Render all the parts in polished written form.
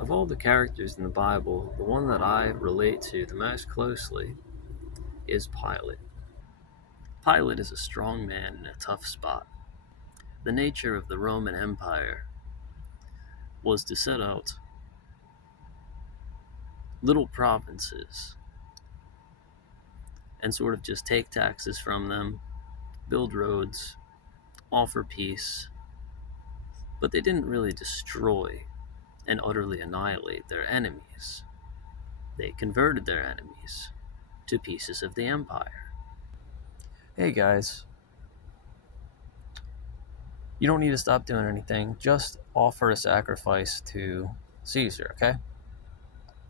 Of all the characters in the Bible, the one that I relate to the most closely is Pilate. Pilate is a strong man in a tough spot. The nature of the Roman Empire was to set out little provinces and sort of just take taxes from them, build roads, offer peace, but they didn't really destroy and utterly annihilate their enemies. They converted their enemies to pieces of the empire. Hey guys, you don't need to stop doing anything. Just offer a sacrifice to Caesar, okay?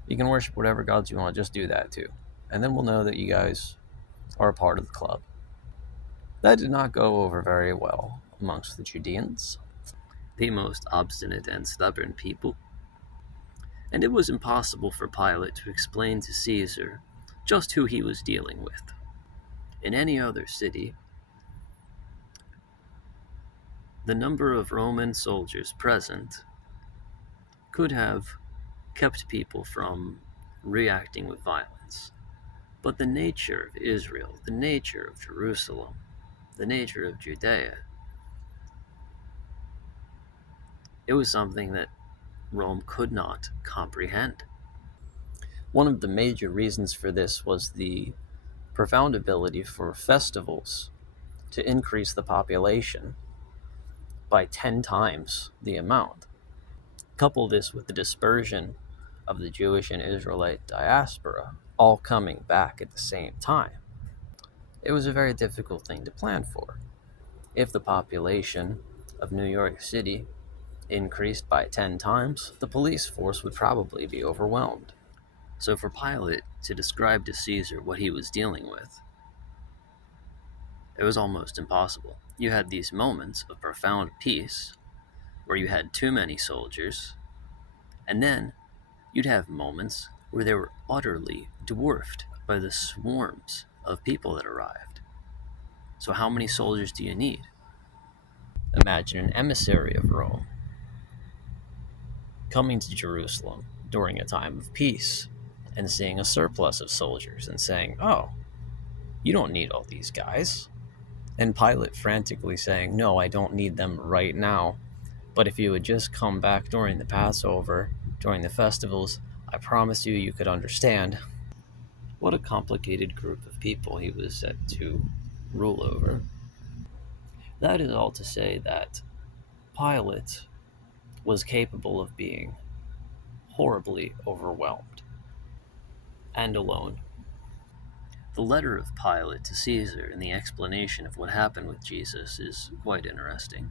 You can worship whatever gods you want, just do that too. And then we'll know that you guys are a part of the club. That did not go over very well amongst the Judeans, the most obstinate and stubborn people. And it was impossible for Pilate to explain to Caesar just who he was dealing with. In any other city, the number of Roman soldiers present could have kept people from reacting with violence. But the nature of Israel, the nature of Jerusalem, the nature of Judea, it was something that Rome could not comprehend. One of the major reasons for this was the profound ability for festivals to increase the population by 10 times the amount. Couple this with the dispersion of the Jewish and Israelite diaspora all coming back at the same time. It was a very difficult thing to plan for. If the population of New York City increased by 10 times, the police force would probably be overwhelmed. So for Pilate to describe to Caesar what he was dealing with, it was almost impossible. You had these moments of profound peace where you had too many soldiers, and then you'd have moments where they were utterly dwarfed by the swarms of people that arrived. So how many soldiers do you need? Imagine an emissary of Rome coming to Jerusalem during a time of peace and seeing a surplus of soldiers and saying, "Oh, you don't need all these guys." And Pilate frantically saying, "No, I don't need them right now. But if you would just come back during the Passover, during the festivals, I promise you, you could understand." What a complicated group of people he was set to rule over. That is all to say that Pilate was capable of being horribly overwhelmed and alone. The letter of Pilate to Caesar and the explanation of what happened with Jesus is quite interesting.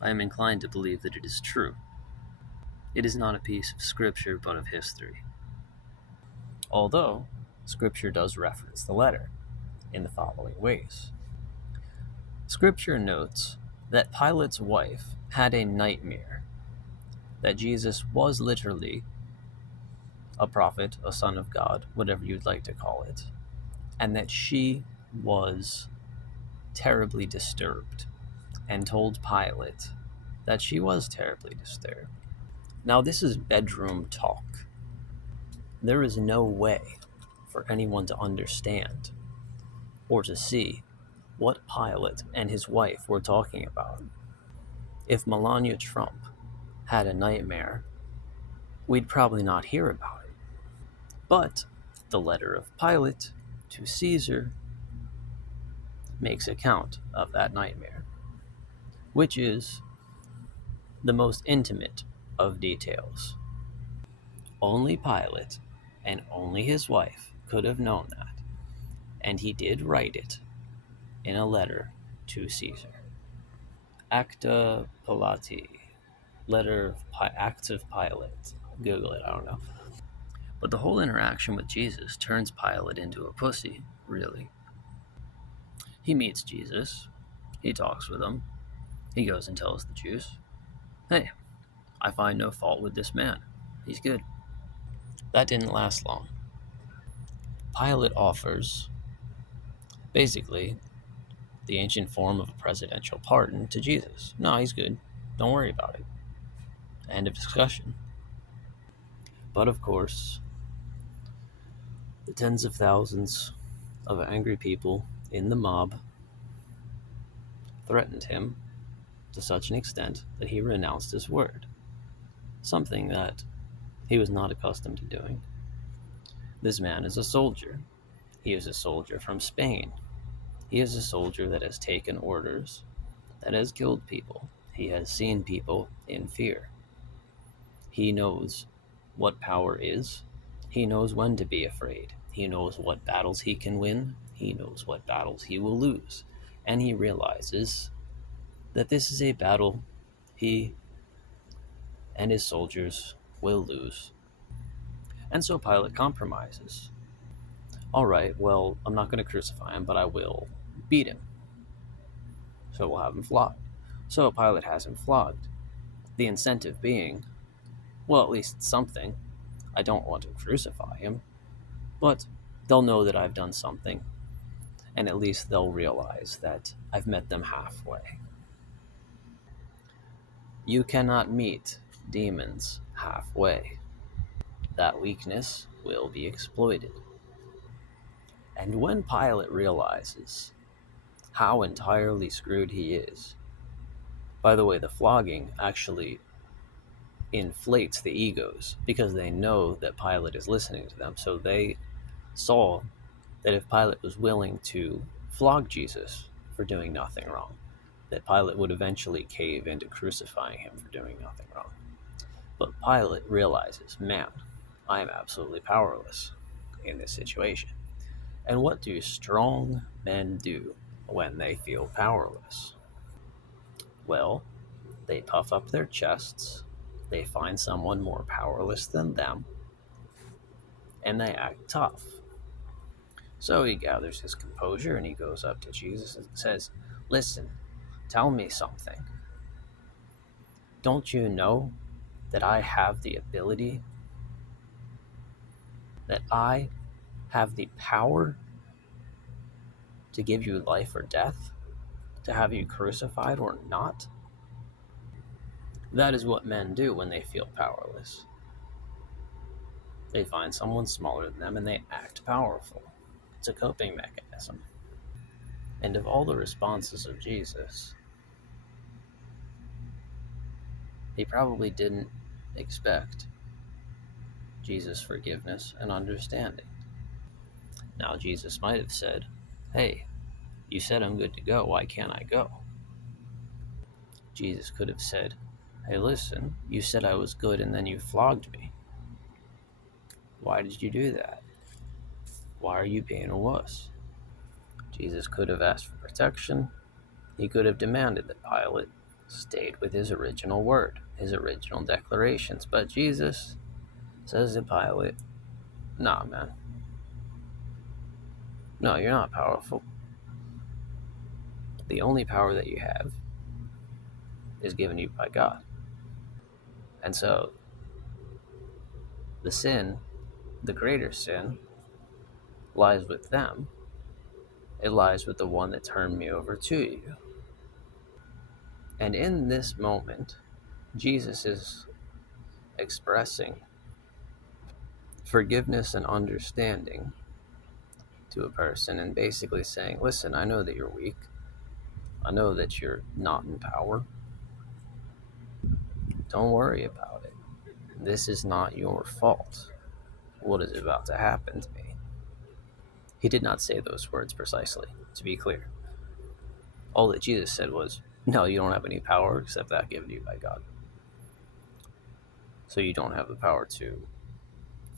I am inclined to believe that it is true. It is not a piece of scripture, but of history. Although, scripture does reference the letter in the following ways. Scripture notes that Pilate's wife had a nightmare, that Jesus was literally a prophet, a son of God, whatever you'd like to call it, and that she was terribly disturbed and told Pilate that she was terribly disturbed. Now, this is bedroom talk. There is no way for anyone to understand or to see what Pilate and his wife were talking about. If Melania Trump had a nightmare, we'd probably not hear about it. But the letter of Pilate to Caesar makes account of that nightmare, which is the most intimate of details. Only Pilate and only his wife could have known that, and he did write it in a letter to Caesar. Acta Pilati, Acts of Pilate. Google it, I don't know. But the whole interaction with Jesus turns Pilate into a pussy, really. He meets Jesus, he talks with him, he goes and tells the Jews, "Hey, I find no fault with this man. He's good." That didn't last long. Pilate offers, basically, the ancient form of a presidential pardon to Jesus. "No, he's good. Don't worry about it." End of discussion. But of course, the tens of thousands of angry people in the mob threatened him to such an extent that he renounced his word, something that he was not accustomed to doing. This man is a soldier. He is a soldier from Spain. He is a soldier that has taken orders, that has killed people. He has seen people in fear. He knows what power is. He knows when to be afraid. He knows what battles he can win. He knows what battles he will lose. And he realizes that this is a battle he and his soldiers will lose. And so Pilate compromises. All right, well, I'm not going to crucify him, but I will beat him. So we'll have him flogged. So Pilate has him flogged. The incentive being, well, at least something. I don't want to crucify him, but they'll know that I've done something, and at least they'll realize that I've met them halfway. You cannot meet demons halfway. That weakness will be exploited. And when Pilate realizes how entirely screwed he is, by the way, the flogging actually inflates the egos because they know that Pilate is listening to them. So they saw that if Pilate was willing to flog Jesus for doing nothing wrong, that Pilate would eventually cave into crucifying him for doing nothing wrong. But Pilate realizes, man, I am absolutely powerless in this situation. And what do strong men do when they feel powerless? Well, they puff up their chests, they find someone more powerless than them, and they act tough. So he gathers his composure and he goes up to Jesus and says, listen, tell me something. Don't you know that I have the ability, that I have the power to give you life or death, to have you crucified or not? That is what men do when they feel powerless. They find someone smaller than them and they act powerful. It's a coping mechanism. And of all the responses of Jesus, he probably didn't expect Jesus' forgiveness and understanding. Now, Jesus might have said, hey, you said I'm good to go. Why can't I go? Jesus could have said, hey, listen, you said I was good and then you flogged me. Why did you do that? Why are you being a wuss? Jesus could have asked for protection. He could have demanded that Pilate stayed with his original word, his original declarations. But Jesus says to Pilate, nah, man. No, you're not powerful. The only power that you have is given you by God. And so the sin, the greater sin, lies with them. It lies with the one that turned me over to you. And in this moment, Jesus is expressing forgiveness and understanding to a person and basically saying, listen, I know that you're weak. I know that you're not in power. Don't worry about it. This is not your fault. What is about to happen to me? He did not say those words precisely, to be clear. All that Jesus said was, no, you don't have any power except that given you by God. So you don't have the power to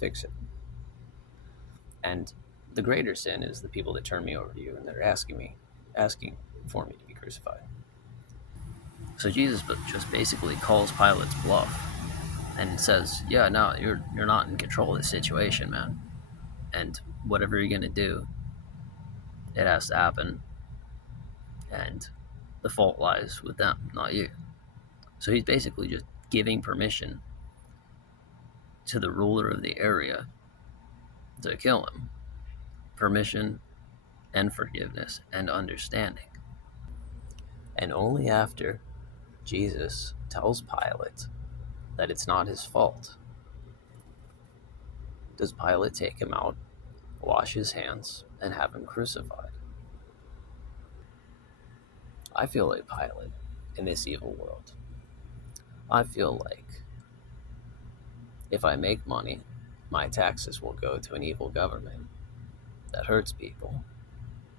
fix it. And the greater sin is the people that turn me over to you and they're asking for me to be crucified. So Jesus just basically calls Pilate's bluff and says, yeah, no, you're not in control of this situation, man. And whatever you're going to do, it has to happen. And the fault lies with them, not you. So he's basically just giving permission to the ruler of the area to kill him. Permission and forgiveness and understanding. And only after Jesus tells Pilate that it's not his fault, does Pilate take him out, wash his hands, and have him crucified. I feel like Pilate in this evil world. I feel like if I make money, my taxes will go to an evil government that hurts people,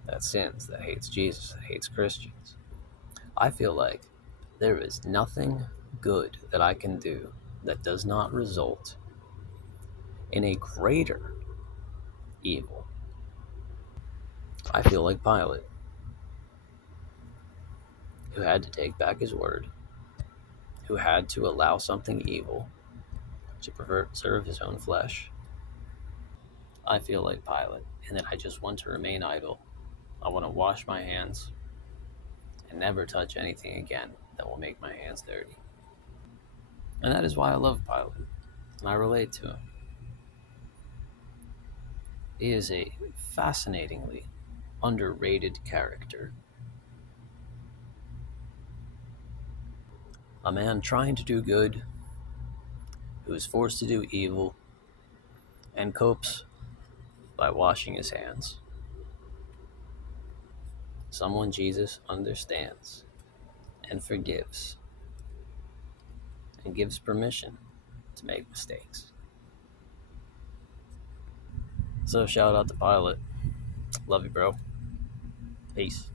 that sins, that hates Jesus, that hates Christians. I feel like there is nothing good that I can do that does not result in a greater evil. I feel like Pilate, who had to take back his word, who had to allow something evil to preserve his own flesh. I feel like Pilate, and that I just want to remain idle. I want to wash my hands and never touch anything again that will make my hands dirty. And that is why I love Pilate, and I relate to him. He is a fascinatingly underrated character. A man trying to do good, who is forced to do evil, and copes by washing his hands. Someone Jesus understands and forgives and gives permission to make mistakes. So shout out to Pilate. Love you, bro. Peace.